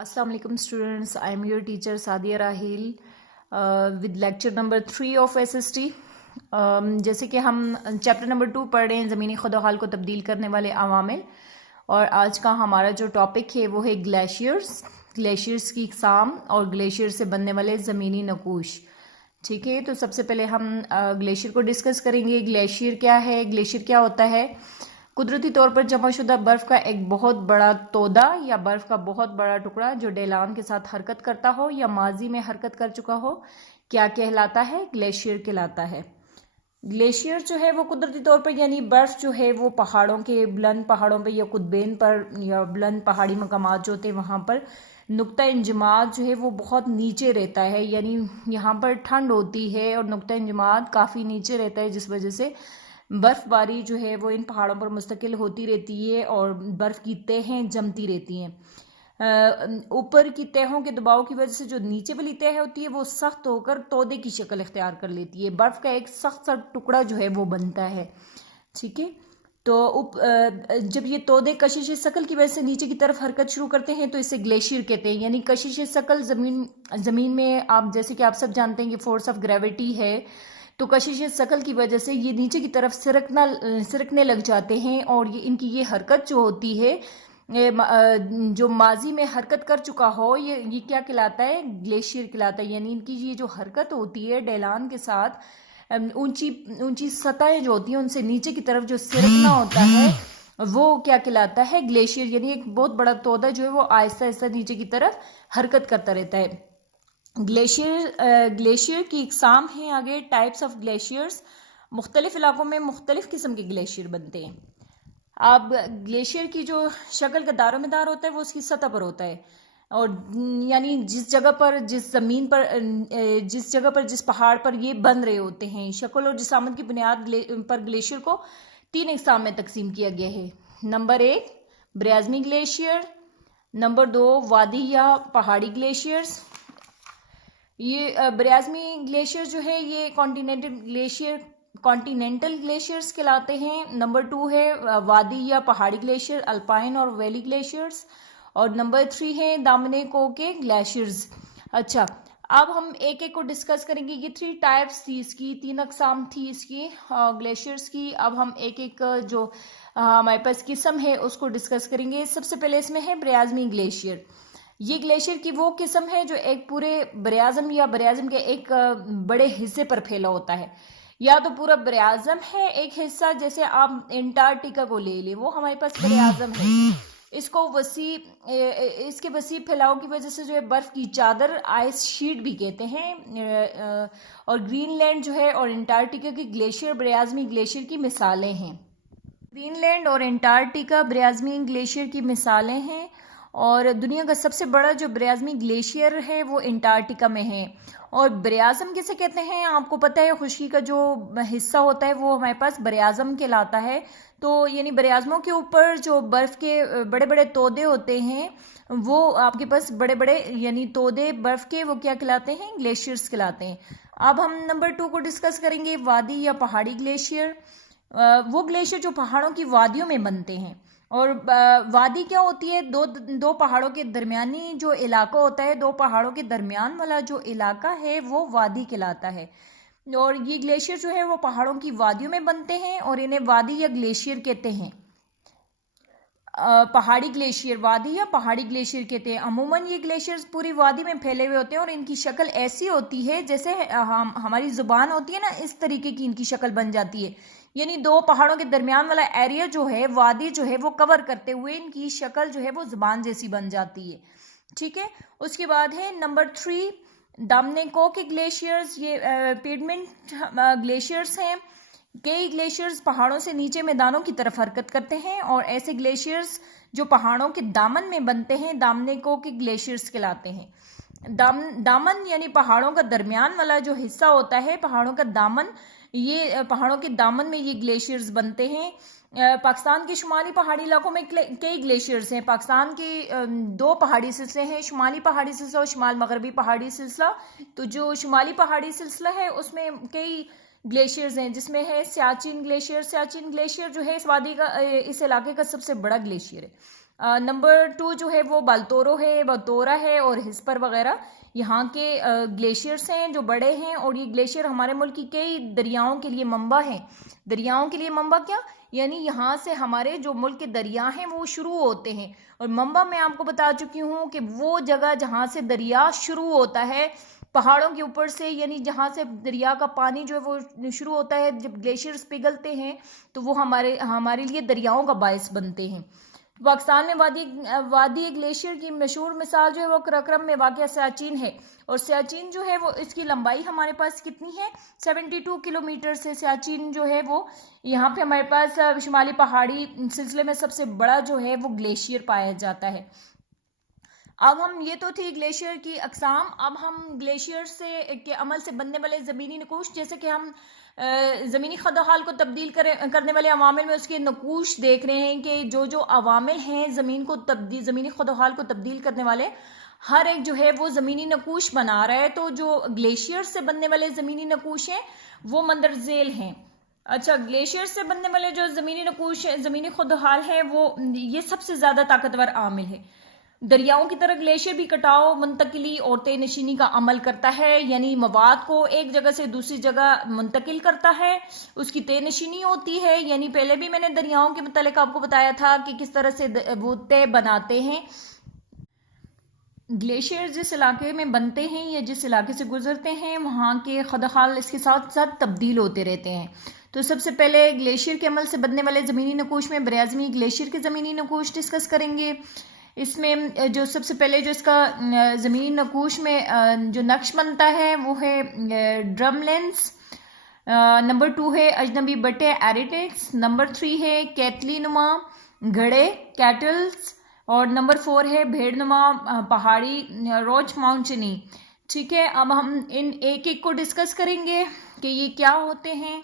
Assalamu alaikum students, I am your teacher Sadia Rahil with lecture number 3 of SST। जैसे कि हम chapter number 2 पढ़ रहे हैं ज़मीनी खुदाहाल को तब्दील करने वाले अवामिल, और आज का हमारा जो टॉपिक है वो है ग्लेशियर्स की इकसाम और ग्लेशियर से बनने वाले ज़मीनी नकूश। ठीक है, तो सबसे पहले हम ग्लेशियर को डिस्कस करेंगे। ग्लेशियर क्या है, ग्लेशियर क्या होता है? कुदरती तौर पर जमाशुदा बर्फ का एक बहुत बड़ा तोदा या बर्फ का बहुत बड़ा टुकड़ा जो ढलान के साथ हरकत करता हो या माजी में हरकत कर चुका हो, क्या कहलाता है? ग्लेशियर कहलाता है। ग्लेशियर जो है वो कुदरती तौर पर यानी बर्फ जो है वो पहाड़ों के बुलंद पहाड़ों पर या कुतबेन पर या बुलंद पहाड़ी मकामात जो होते हैं वहाँ पर नुक्ता इंजमात जो है वो बहुत नीचे रहता है, यानी यहाँ पर ठंड होती है और नुक्ता इंजमात काफ़ी नीचे रहता है, जिस वजह से बर्फबारी जो है वो इन पहाड़ों पर मुस्तकिल होती रहती है और बर्फ़ की तहें जमती रहती हैं। ऊपर की तहों के दबाव की वजह से जो नीचे वाली तह होती है वो सख्त होकर तोदे की शक्ल इख्तियार कर लेती है। बर्फ़ का एक सख्त सा टुकड़ा जो है वो बनता है। ठीक है, तो जब ये तोदे कशिश शकल की वजह से नीचे की तरफ हरकत शुरू करते हैं तो इसे ग्लेशियर कहते हैं। यानी कशिश शकल ज़मीन में आप जैसे कि आप सब जानते हैं कि फोर्स ऑफ ग्रेविटी है, तो कशिश शकल की वजह से ये नीचे की तरफ सिरकने लग जाते हैं और इनकी ये हरकत जो होती है जो माजी में हरकत कर चुका हो ये क्या कहलाता है? ग्लेशियर कहलाता है। यानी इनकी ये जो हरकत होती है ढलान के साथ ऊंची ऊंची सतहें जो होती हैं उनसे नीचे की तरफ जो सिरकना होता है वो क्या कहलाता है? ग्लेशियर। यानी एक बहुत बड़ा तोदा जो है वो आहिस्ता आहिस्ता नीचे की तरफ हरकत करता रहता है। ग्लेशियर की इकसाम है आगे, टाइप्स ऑफ ग्लेशियर्स। मुख्तलिफ इलाकों में मुख्तलिफ किस्म के ग्लेशियर बनते हैं। अब ग्लेशियर की जो शक्ल का दारोमदार होता है वो उसकी सतह पर होता है, और यानी जिस जगह पर जिस पहाड़ पर ये बन रहे होते हैं, शक्ल और जिसामत की बुनियाद पर ग्लेशियर को 3 इकसाम में तकसीम किया गया है। नंबर 1 बरियाज़मी ग्लेशियर, नंबर 2 वादी या पहाड़ी ग्लेशियर्स। ये बरियाज़मी ग्लेशियर जो है ये कॉन्टिनेंटल ग्लेशियर्स कहलाते हैं। नंबर 2 है वादी या पहाड़ी ग्लेशियर, अल्पाइन और वैली ग्लेशियर्स, और नंबर 3 है दामने को के ग्लेशियर्स। अच्छा, अब हम एक एक को डिस्कस करेंगे। ये 3 टाइप्स थी इसकी, 3 अकसाम थी इसकी ग्लेशियर्स की। अब हम एक एक जो हमारे पास किस्म है उसको डिस्कस करेंगे। सबसे पहले इसमें है बरियाज़मी ग्लेशियर। ये ग्लेशियर की वो किस्म है जो एक पूरे बरियाज़म या बरियाज़म के एक बड़े हिस्से पर फैला होता है, या तो पूरा बरियाज़म है एक हिस्सा, जैसे आप एंटार्क्टिका को ले लें, वो हमारे पास बरियाज़म है। इसको इसके वसी फैलाव की वजह से जो है बर्फ़ की चादर, आइस शीट भी कहते हैं, और ग्रीनलैंड जो है और एंटार्क्टिका की ग्लेशियर बरियाज़मी ग्लेशियर की मिसालें हैं। ग्रीनलैंड और एंटार्क्टिका बरियाज़मी ग्लेशियर की मिसालें हैं, और दुनिया का सबसे बड़ा जो बरियाज़मी ग्लेशियर है वो एंटार्क्टिका में है। और बरियाज़म किसे कहते हैं आपको पता है? खुश्की का जो हिस्सा होता है वो हमारे पास बरियाज़म कहलाता है। तो यानी बरियाज़मों के ऊपर जो बर्फ़ के बड़े बड़े तोदे होते हैं वो आपके पास बड़े बड़े यानी तोदे बर्फ़ के, वो क्या कहलाते हैं? ग्लेशियर्स कहलाते हैं। अब हम नंबर 2 को डिस्कस करेंगे, वादी या पहाड़ी ग्लेशियर। वो ग्लेशियर जो पहाड़ों की वादियों में बनते हैं। और वादी क्या होती है? दो पहाड़ों के दरमियानी जो इलाका होता है, 2 पहाड़ों के दरमियान वाला जो इलाका है वो वादी कहलाता है। और ये ग्लेशियर जो है वो पहाड़ों की वादियों में बनते हैं और इन्हें वादी या ग्लेशियर कहते हैं। पहाड़ी ग्लेशियर, वादी या पहाड़ी ग्लेशियर कहते हैं। अमूमन ये ग्लेशियर्स पूरी वादी में फैले हुए होते हैं और इनकी शक्ल ऐसी होती है जैसे हमारी जुबान होती है ना, इस तरीके की इनकी शक्ल बन जाती है। यानी 2 पहाड़ों के दरमियान वाला एरिया जो है, वादी जो है वो कवर करते हुए इनकी शक्ल जो है वो जुबान जैसी बन जाती है। ठीक है, उसके बाद है नंबर 3 दामने को के ग्लेशियर्स। ये पेडमेंट ग्लेशियर्स हैं। कई ग्लेशियर्स पहाड़ों से नीचे मैदानों की तरफ हरकत करते हैं, और ऐसे ग्लेशियर्स जो पहाड़ों के दामन में बनते हैं दामने को के ग्लेशियर्स कहलाते हैं। दामन यानी पहाड़ों का दरमियान वाला जो हिस्सा होता है, पहाड़ों का दामन, ये पहाड़ों के दामन में ये ग्लेशियर्स बनते हैं। पाकिस्तान के शुमाली पहाड़ी इलाकों में कई ग्लेशियर्स हैं। पाकिस्तान के 2 पहाड़ी सिलसिले हैं, शुमाली पहाड़ी सिलसिला और शुमाल मगरबी पहाड़ी सिलसिला। तो जो शुमाली पहाड़ी सिलसिला है उसमें कई ग्लेशियर्स हैं, जिसमें है सियाचिन ग्लेशियर। सियाचिन ग्लेशियर जो है इस वादी का, इस इलाके का सबसे बड़ा ग्लेशियर है। नंबर 2 जो है वो बाल्तोरो है, बतौरा है और हिस्पर वगैरह यहाँ के ग्लेशियर्स हैं जो बड़े हैं। और ये ग्लेशियर हमारे मुल्क की कई दरियाओं के लिए मंबा है। दरियाओं के लिए मंबा क्या, यानी यहाँ से हमारे जो मुल्क के दरिया हैं वो शुरू होते हैं। और मंबा मैं आपको बता चुकी हूँ कि वो जगह जहाँ से दरिया शुरू होता है पहाड़ों के ऊपर से, यानी जहाँ से दरिया का पानी जो है वो शुरू होता है, जब ग्लेशियर्स पिघलते हैं तो वो हमारे लिए दरियाओं का बायस बनते हैं। पाकिस्तान में वादी ग्लेशियर की मशहूर मिसाल जो है वो कराक्रम में वाक़ सियाचिन है। और सियाचिन जो है वो इसकी लंबाई हमारे पास कितनी है, 72 किलोमीटर से सियाचिन जो है वो यहाँ पे हमारे पास शुमाली पहाड़ी सिलसिले में सबसे बड़ा जो है वो ग्लेशियर पाया जाता है। अब हम, ये तो थी ग्लेशियर की अकसाम। अब हम ग्लेशियर से के अमल से बनने वाले ज़मीनी नकूश, जैसे कि हम ज़मीनी खदहाल को तब्दील करने वाले अवामिल में उसके नकूश देख रहे हैं कि जो अवामिल हैं ज़मीनी खदहाल को तब्दील करने वाले, हर एक जो है वो ज़मीनी नकूश बना रहा है। तो जो ग्लेशियर से बनने वाले ज़मीनी नकूश हैं वो मंदरजेल हैं। अच्छा, ग्लेशियर से बनने वाले जो ज़मीनी नकूश ज़मीनी खदहाल है वो ये सबसे ज़्यादा ताकतवर आमिल है। दरियाओं की तरह ग्लेशियर भी कटाव, मुंतकिली और तय नशीनी का अमल करता है, यानी मवाद को एक जगह से दूसरी जगह मुंतकिल करता है। उसकी तय नशीनी होती है, यानी पहले भी मैंने दरियाओं के मुतालिक आपको बताया था कि किस तरह से वो तय बनाते हैं। ग्लेशियर जिस इलाके में बनते हैं या जिस इलाके से गुजरते हैं वहाँ के खदहाल इसके साथ साथ तब्दील होते रहते हैं। तो सबसे पहले ग्लेशियर के अमल से बनने वाले ज़मीनी नकूश में बराज़मी ग्लेशियर के ज़मीनी नकूश डिस्कस करेंगे। इसमें जो सबसे पहले जो इसका ज़मीनी नकूश में जो नक्श बनता है वो है ड्रमलेंस। नंबर 2 है अजनबी बटे एरिटेक्स। नंबर 3 है कैतली नुमा घड़े कैटल्स। और नंबर 4 है भेड़नुमा पहाड़ी रोच माउंटेनी। ठीक है, अब हम इन एक एक को डिस्कस करेंगे कि ये क्या होते हैं।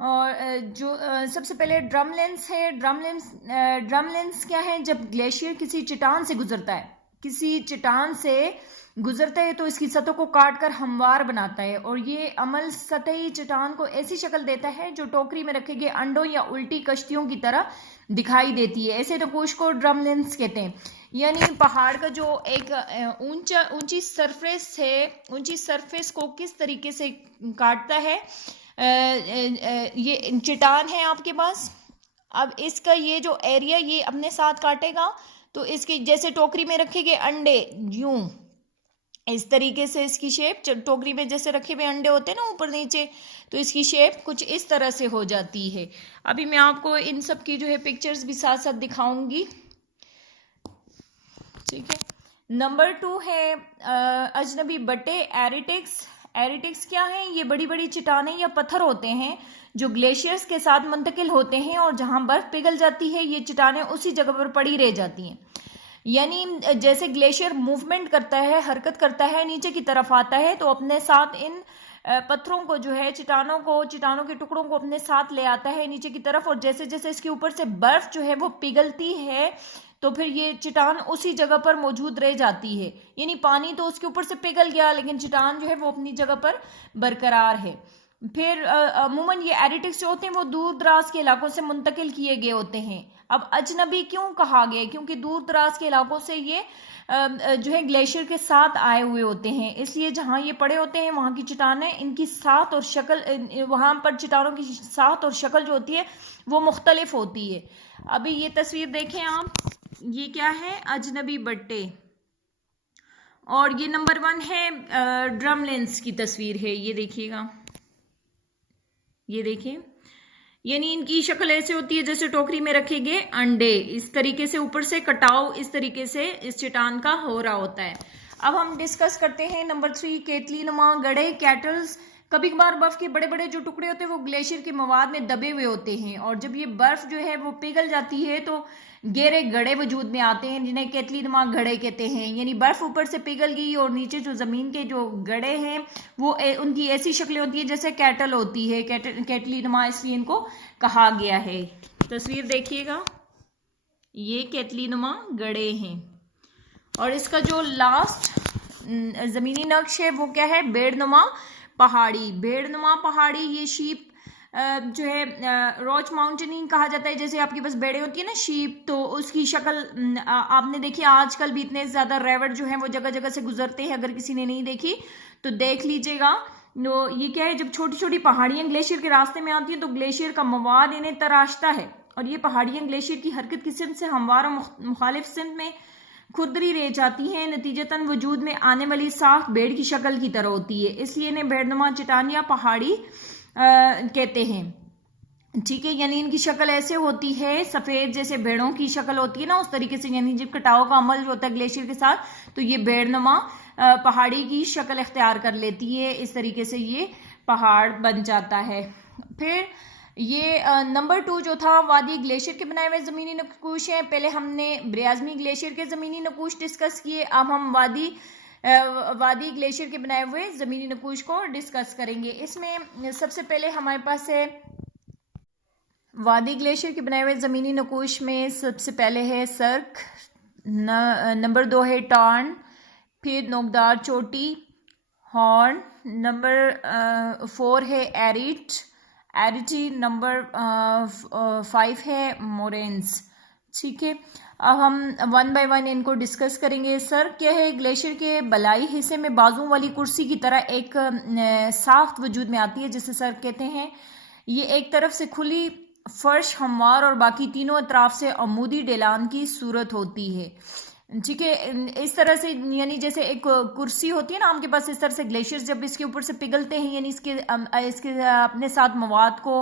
और जो सबसे पहले ड्रमलेंस है। ड्रमलेंस क्या है, जब ग्लेशियर किसी चट्टान से गुजरता है तो इसकी सतह को काटकर हमवार बनाता है। और ये अमल सतही चट्टान को ऐसी शक्ल देता है जो टोकरी में रखे गए अंडों या उल्टी कश्तियों की तरह दिखाई देती है। ऐसे नकूश को ड्रमलेंस कहते हैं। यानी पहाड़ का जो एक ऊंची सरफेस है, ऊंची सरफेस को किस तरीके से काटता है। ये चट्टान है आपके पास, अब इसका ये जो एरिया ये अपने साथ काटेगा तो इसकी जैसे टोकरी में रखे गए अंडे, यूं इस तरीके से इसकी शेप, टोकरी में जैसे रखे हुए अंडे होते हैं ना ऊपर नीचे, तो इसकी शेप कुछ इस तरह से हो जाती है। अभी मैं आपको इन सब की जो है पिक्चर्स भी साथ साथ दिखाऊंगी। ठीक है, नंबर 2 है अजनबी बटे एरिटेक्स। एरिटेक्स क्या है, ये बड़ी बड़ी चट्टानें या पत्थर होते हैं जो ग्लेशियर्स के साथ मुंतकिल होते हैं और जहां बर्फ पिघल जाती है ये चट्टानें उसी जगह पर पड़ी रह जाती हैं। यानी जैसे ग्लेशियर मूवमेंट करता है, हरकत करता है, नीचे की तरफ आता है तो अपने साथ इन पत्थरों को जो है चट्टानों के टुकड़ों को अपने साथ ले आता है नीचे की तरफ। और जैसे जैसे इसके ऊपर से बर्फ जो है वो पिघलती है तो फिर ये चट्टान उसी जगह पर मौजूद रह जाती है। यानी पानी तो उसके ऊपर से पिघल गया लेकिन चट्टान जो है वो अपनी जगह पर बरकरार है। फिर अमूमन ये एरिटिक्स जो होते हैं वो दूर दराज के इलाकों से मुंतकिल किए गए होते हैं। अब अजनबी क्यों कहा गया, क्योंकि दूर दराज के इलाकों से ये जो है ग्लेशियर के साथ आए हुए होते हैं, इसलिए जहाँ ये पड़े होते हैं वहाँ की चट्टानें, इनकी सात और शक्ल, वहाँ पर चट्टानों की सात और शक्ल जो होती है वो मुख्तलिफ होती है। अभी ये तस्वीर देखें आप, ये क्या है, अजनबी बट्टे। और ये नंबर 1 है ड्रमलेंस की तस्वीर है, ये देखिएगा, ये देखें, यानी इनकी शक्ल ऐसे होती है जैसे टोकरी में रखे गए अंडे, इस तरीके से ऊपर से कटाव इस तरीके से इस चट्टान का हो रहा होता है। अब हम डिस्कस करते हैं नंबर 3 केतली नुमा गड़े कैटल्स। कभी कभार बर्फ के बड़े बड़े जो टुकड़े होते हैं वो ग्लेशियर के मवाद में दबे हुए होते हैं और जब ये बर्फ जो है वो पिघल जाती है तो गहरे गड़े वजूद में आते हैं जिन्हें केतली नुमा गड़े कहते हैं। यानी बर्फ ऊपर से पिघल गई और नीचे जो जमीन के जो गड़े हैं वो उनकी ऐसी शक्लें होती है जैसे कैटल होती है, केतली नुमा, इसलिए इनको कहा गया है। तस्वीर देखिएगा, ये केतली नुमा गड़े हैं। और इसका जो लास्ट जमीनी नक्श है वो क्या है, बेड़नुमा पहाड़ी। बेड़नुमा पहाड़ी ये शीप जो है रॉच माउंटेनिंग कहा जाता है। जैसे आपके पास भेड़ें होती है ना, शीप, तो उसकी शक्ल आपने देखी। आजकल भी इतने ज़्यादा रेवट जो है वो जगह जगह से गुजरते हैं, अगर किसी ने नहीं देखी तो देख लीजिएगा। तो ये क्या है, जब छोटी छोटी पहाड़ियाँ ग्लेशियर के रास्ते में आती हैं तो ग्लेशियर का मवाद इन्हें तराशता है, और ये पहाड़ियाँ ग्लेशियर की हरकत की सिमत से हमवार और मुखालिफ सिमत में खुदरी रह जाती हैं। नतीजतन वजूद में आने वाली साख भेड़ की शक्ल की तरह होती है, इसलिए इन्हें भेड़नुमा चट्टान या पहाड़ी कहते हैं। ठीक है, यानी इनकी शक्ल ऐसे होती है, सफ़ेद जैसे भेड़ों की शक्ल होती है ना, उस तरीके से। यानी जब कटाव का अमल होता है ग्लेशियर के साथ, तो ये भेड़नुमा पहाड़ी की शक्ल इख्तियार कर लेती है। इस तरीके से ये पहाड़ बन जाता है। फिर ये नंबर 2 जो था, वादी ग्लेशियर के बनाए हुए ज़मीनी नकूश हैं। पहले हमने ब्रियाज़मी ग्लेशियर के ज़मीनी नकूश डिस्कस किए, अब हम वादी ग्लेशियर के बनाए हुए ज़मीनी नकूश को डिस्कस करेंगे। इसमें सबसे पहले हमारे पास है वादी ग्लेशियर के बनाए हुए ज़मीनी नकूश में सबसे पहले है सर्क, नंबर 2 है टॉर्न, फिर नोकदार चोटी, हॉर्न, नंबर 4 है एरिटी, नंबर 5 है मोरेन्स। ठीक है, अब हम 1 बाय 1 इनको डिस्कस करेंगे। सर क्या है, ग्लेशियर के बलाई हिस्से में बाजू वाली कुर्सी की तरह एक साख्त वजूद में आती है, जिसे सर कहते हैं। ये एक तरफ से खुली फर्श, हमवार और बाकी तीनों अतराफ से अमूदी ढलान की सूरत होती है। ठीक है, इस तरह से, यानी जैसे एक कुर्सी होती है ना आम के पास, इस तरह से ग्लेशियर्स जब इसके ऊपर से पिघलते हैं, यानी इसके अपने साथ मवाद को,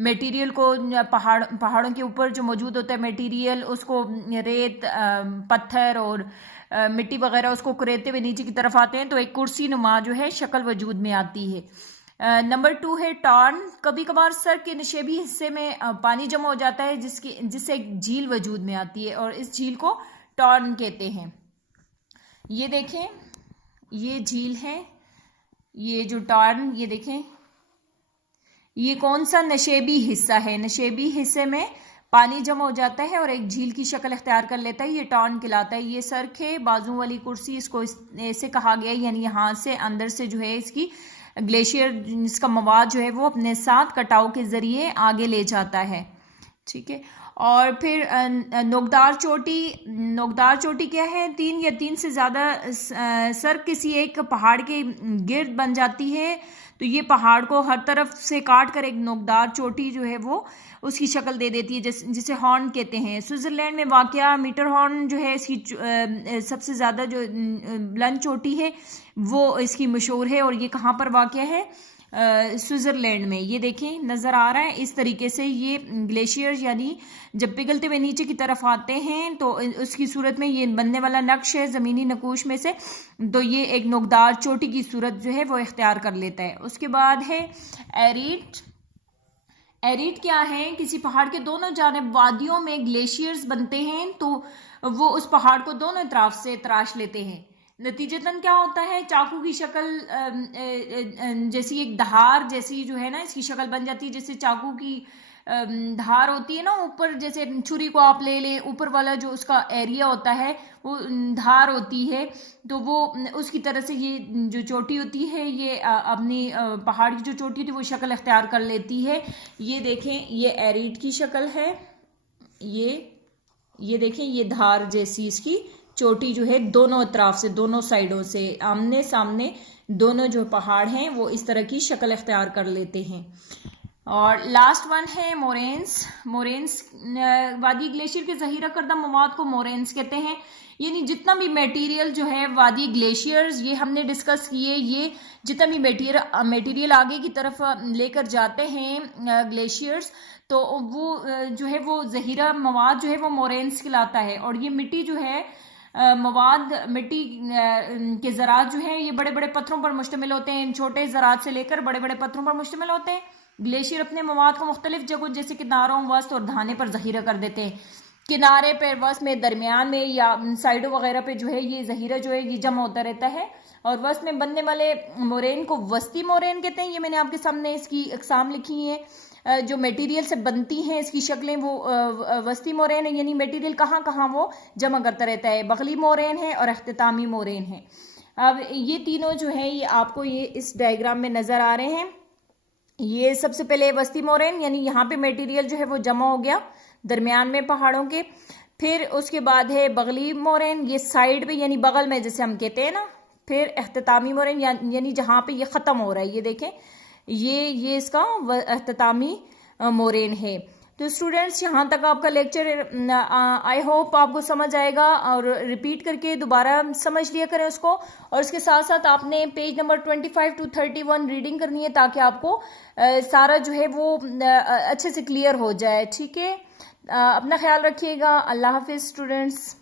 मटेरियल को, पहाड़ों के ऊपर जो मौजूद होता है मटेरियल, उसको रेत, पत्थर और मिट्टी वगैरह उसको कुरेदते हुए नीचे की तरफ आते हैं, तो एक कुर्सी नुमा जो है शक्ल वजूद में आती है। नंबर 2 है टॉर्न। कभी कभार सर के नशेबी हिस्से में पानी जमा हो जाता है, जिससे एक झील वजूद में आती है, और इस झील को टॉर्न कहते हैं। ये देखें, ये झील है, ये जो टॉर्न, ये देखें, ये कौन सा नशेबी हिस्सा है। नशेबी हिस्से में पानी जमा हो जाता है और एक झील की शक्ल इख्तियार कर लेता है, ये टॉर्न कहलाता है। ये सर्क है, बाजू वाली कुर्सी इसको ऐसे कहा गया, यानी यहाँ से अंदर से जो है इसकी ग्लेशियर, इसका मवाद जो है वो अपने साथ कटाव के जरिए आगे ले जाता है। ठीक है, और फिर नोकदार चोटी क्या है, 3 या 3 से ज़्यादा सर किसी एक पहाड़ के गिर्द बन जाती है, तो ये पहाड़ को हर तरफ से काट कर एक नोकदार चोटी जो है वो उसकी शक्ल दे देती है, जिसे हॉर्न कहते हैं। स्विट्ज़रलैंड में वाक़या मीटर हॉर्न जो है, इसकी सबसे ज़्यादा जो बुलंद चोटी है वो इसकी मशहूर है, और ये कहाँ पर वाक़या है, स्विट्ज़रलैंड में। ये देखें, नज़र आ रहा है। इस तरीके से ये ग्लेशियर यानी जब पिघलते हुए नीचे की तरफ आते हैं तो उसकी सूरत में ये बनने वाला नक्श है ज़मीनी नकूश में से, तो ये एक नोकदार चोटी की सूरत जो है वो इख्तियार कर लेता है। उसके बाद है एरिड क्या है, किसी पहाड़ के दोनों जानिब वादियों में ग्लेशियर्स बनते हैं, तो वो उस पहाड़ को दोनों तरफ से तराश लेते हैं। नतीजतन क्या होता है, चाकू की शक्ल जैसी एक धार जैसी जो है ना, इसकी शक्ल बन जाती है। जैसे चाकू की धार होती है ना, ऊपर जैसे छुरी को आप ले लें, ऊपर वाला जो उसका एरिया होता है वो धार होती है, तो वो उसकी तरह से ये जो चोटी होती है, ये अपनी पहाड़ की जो चोटी होती है वो शक्ल इख्तियार कर लेती है। ये देखें, ये एरिड की शक्ल है, ये देखें, ये धार जैसी इसकी चोटी जो है, दोनों अतराफ से, दोनों साइडों से, आमने सामने दोनों जो पहाड़ हैं वो इस तरह की शक्ल इख्तियार कर लेते हैं। और लास्ट वन है मोरेन्स। वादी ग्लेशियर के ज़हीरा करदा मवाद को मोरेन्स कहते हैं। यानी जितना भी मटेरियल जो है वादी ग्लेशियर्स, ये हमने डिस्कस किए, ये जितना भी मटेरियल आगे की तरफ लेकर जाते हैं ग्लेशियर्स, तो वो जो है वो ज़हीरा मवाद जो है वो मोरेन्स कहलाता है। और ये मिट्टी जो है, मिट्टी के ज़रात जो है ये बड़े बड़े पत्थरों पर मुश्तमिल होते हैं, छोटे ज़रात से लेकर बड़े बड़े पत्थरों पर मुश्तमिल होते हैं। ग्लेशियर अपने मवाद को मुख्तलिफ जगहों जैसे किनारों, वस्त और धाने पर ज़हीरा कर देते हैं। किनारे पर, वस्त में, दरमियान में या साइडों वगैरह पे जो है ये ज़हीरा जो है ये जमा होता रहता है। और वस्त में बनने वाले मोरेन को वस्ती मोरेन कहते हैं। ये मैंने आपके सामने इसकी अक़साम लिखी हैं, जो मटेरियल से बनती हैं इसकी शक्लें, वो वस्ती मोरेन है, यानी मटेरियल कहाँ कहाँ वो जमा करता रहता है। बगली मोरेन है और इख्तितामी मोरेन है। अब ये तीनों जो है ये आपको ये इस डायग्राम में नज़र आ रहे हैं। ये सबसे पहले वस्ती मोरेन, यानी यहाँ पे मटेरियल जो है वो जमा हो गया दरमियान में पहाड़ों के। फिर उसके बाद है बगली मोरेन, ये साइड पे यानी बगल में जैसे हम कहते हैं ना। फिर अख्तामी मोरेन यानी जहाँ पे ये ख़त्म हो रहा है, ये देखें ये इसका अख्तामी मोरेन है। तो स्टूडेंट्स यहाँ तक आपका लेक्चर आई होप आपको समझ आएगा, और रिपीट करके दोबारा समझ लिया करें उसको। और इसके साथ साथ आपने पेज नंबर 25 to 31 रीडिंग करनी है, ताकि आपको सारा जो है वो अच्छे से क्लियर हो जाए। ठीक है, अपना ख्याल रखिएगा। अल्लाह हाफिज़ स्टूडेंट्स।